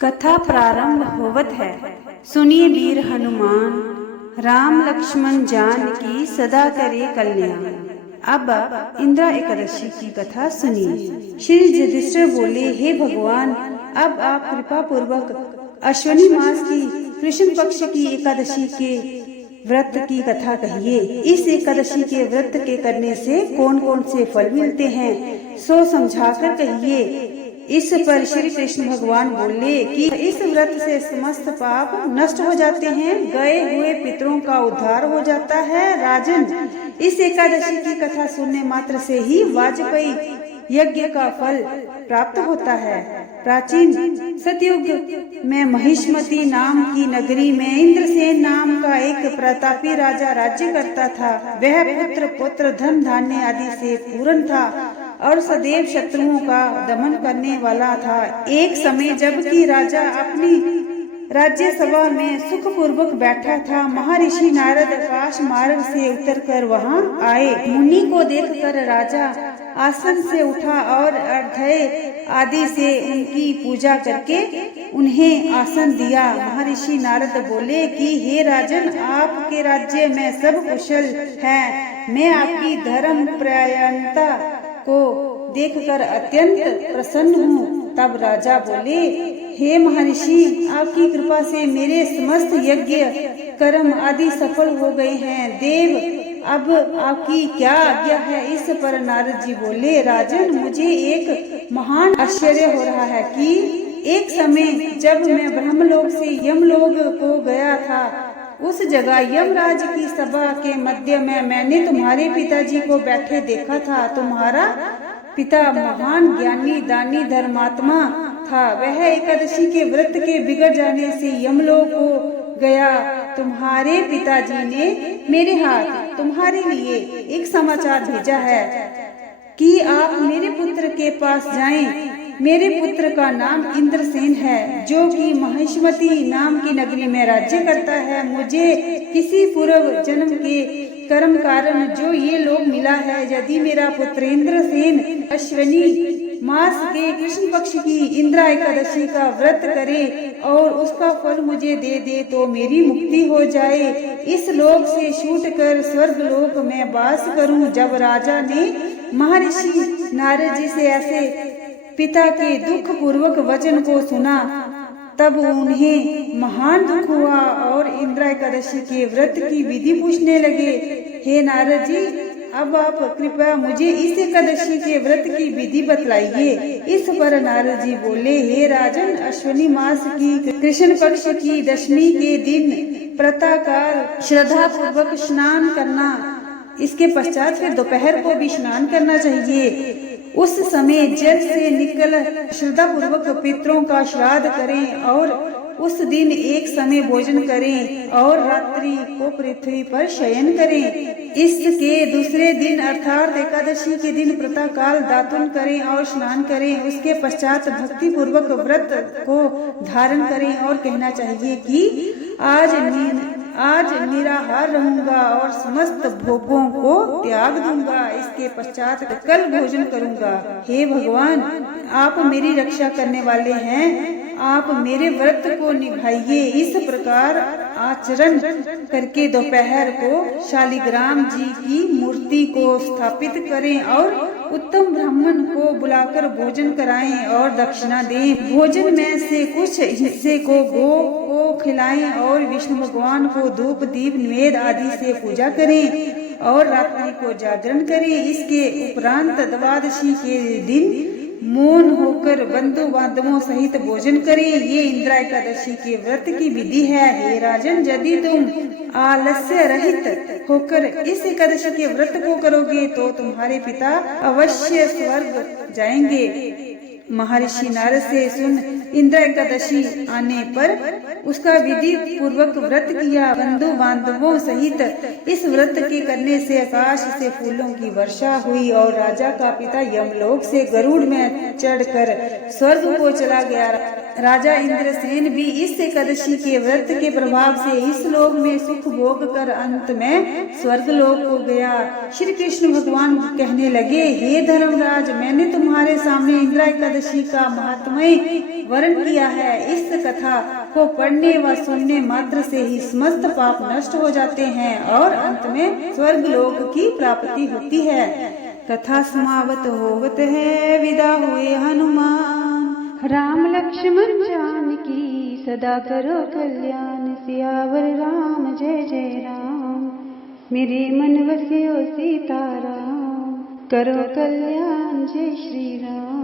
कथा प्रारंभ होवत है। सुनिए वीर हनुमान, राम लक्ष्मण जान की सदा करे कल्याण। अब इंद्रा एकादशी की कथा सुनिए। श्री युधिष्ठिर बोले, हे भगवान, अब आप कृपा पूर्वक अश्विनी मास की कृष्ण पक्ष की एकादशी के व्रत की कथा कहिए। इस एकादशी के व्रत के करने से कौन कौन से फल मिलते हैं, सो समझाकर कहिए। इस पर श्री कृष्ण भगवान बोले कि इस व्रत से समस्त पाप नष्ट हो जाते हैं, गए हुए पितरों का उद्धार हो जाता है। राजन, इस एकादशी की कथा सुनने मात्र से ही वाजपेयी यज्ञ का फल प्राप्त होता है। प्राचीन सतयुग में महिष्मती नाम की नगरी में इंद्रसेन नाम का एक प्रतापी राजा राज्य करता था। वह पुत्र पुत्र धन धान्य आदि से पूर्ण था और सदैव शत्रुओं का दमन करने वाला था। एक समय जबकि राजा अपनी राज्य सभा में सुख पूर्वक बैठा था, महर्षि नारद आकाश मार्ग से उतरकर वहां आए। मुनि को देखकर राजा आसन से उठा और अर्घ्य आदि से उनकी पूजा करके उन्हें आसन दिया। महर्षि नारद बोले कि हे राजन, आपके राज्य में सब कुशल है। मैं आपकी धर्म परायणता को देखकर अत्यंत प्रसन्न हूँ। तब राजा बोले, हे महर्षि, आपकी कृपा से मेरे समस्त यज्ञ कर्म आदि सफल हो गए हैं। देव, अब आपकी क्या आज्ञा है? इस पर नारद जी बोले, राजन, मुझे एक महान आश्चर्य हो रहा है कि एक समय जब मैं ब्रह्मलोक से यमलोक को गया था, उस जगह यमराज की सभा के मध्य में मैंने तुम्हारे पिताजी को बैठे देखा था। तुम्हारा पिता महान ज्ञानी दानी धर्मात्मा था। वह एकादशी के व्रत के बिगड़ जाने से यमलोक को गया। तुम्हारे पिताजी ने मेरे हाथ तुम्हारे लिए एक समाचार भेजा है कि आप मेरे पुत्र के पास जाएं। मेरे पुत्र का नाम इंद्रसेन है, जो कि महिष्मती नाम की नगरी में राज्य करता है। मुझे किसी पूर्व जन्म के कर्म कारण जो ये लोक मिला है, यदि मेरा पुत्र इंद्रसेन अश्विनी मास के कृष्ण पक्ष की इंद्रा एकादशी का व्रत करे और उसका फल मुझे दे दे तो मेरी मुक्ति हो जाए। इस लोक से छूट कर स्वर्ग लोक में वास करूं। जब राजा ने महर्षि नारद जी से ऐसे पिता के दुख पूर्वक वचन को सुना, तब उन्हें महान दुख हुआ और इंद्रा एकादशी के व्रत की विधि पूछने लगे। हे नारद जी, अब आप कृपया मुझे इस एकादशी के व्रत की विधि बतलाइए। इस पर नारद जी बोले, हे राजन, अश्विनी मास की कृष्ण पक्ष की दशमी के दिन प्रातःकाल श्रद्धा पूर्वक स्नान करना, इसके पश्चात फिर दोपहर को भी स्नान करना चाहिए। उस समय जल से निकल श्रद्धा पूर्वक पितरों का श्राद्ध करें और उस दिन एक समय भोजन करें और रात्रि को पृथ्वी पर शयन करें। इसके दूसरे दिन अर्थात एकादशी के दिन प्रातःकाल दातुन करें और स्नान करें। उसके पश्चात भक्ति पूर्वक व्रत को धारण करें और कहना चाहिए कि आज निराहार रहूंगा और समस्त भोगों को त्याग दूंगा। इसके पश्चात कल भोजन करूंगा। हे भगवान, आप मेरी रक्षा करने वाले हैं, आप मेरे व्रत को निभाइए। इस प्रकार आचरण करके दोपहर को शालिग्राम जी की मूर्ति को स्थापित करें और उत्तम ब्राह्मण को बुलाकर भोजन कराएं और दक्षिणा दें। भोजन में से कुछ हिस्से को गो को खिलाएं और विष्णु भगवान को धूप दीप निवेद आदि से पूजा करें और रात्रि को जागरण करें। इसके उपरांत द्वादशी के दिन मौन होकर बंधु बांधवों सहित भोजन करें। ये इंद्रा एकादशी के व्रत की विधि है। हे राजन, यदि तुम आलस्य रहित होकर इस एकादशी के व्रत को करोगे तो तुम्हारे पिता अवश्य स्वर्ग जाएंगे। महर्षि नारद से सुन इंद्रा एकादशी आने पर उसका विधि पूर्वक व्रत किया। बंधु बांधवों सहित इस व्रत के करने से आकाश से फूलों की वर्षा हुई और राजा का पिता यमलोक से गरुड़ में चढ़कर स्वर्ग को चला गया। राजा इंद्रसेन भी इस एकादशी के व्रत के प्रभाव से इस लोक में सुख भोग कर अंत में स्वर्ग लोक को गया। श्री कृष्ण भगवान कहने लगे, हे धर्मराज, मैंने तुम्हारे सामने इंद्रा एकादशी का महात्म्य वर्णन किया है। इस कथा को पढ़ने व सुनने मात्र से ही समस्त पाप नष्ट हो जाते हैं और अंत में स्वर्ग लोक की प्राप्ति होती है। कथा समाप्त होवत है, विदा हुए हनुमान। राम लक्ष्मण जानकी सदा करो कल्याण, सियावर राम जय जय राम। मेरे मन बसियो सीताराम, करो कल्याण जय श्री राम।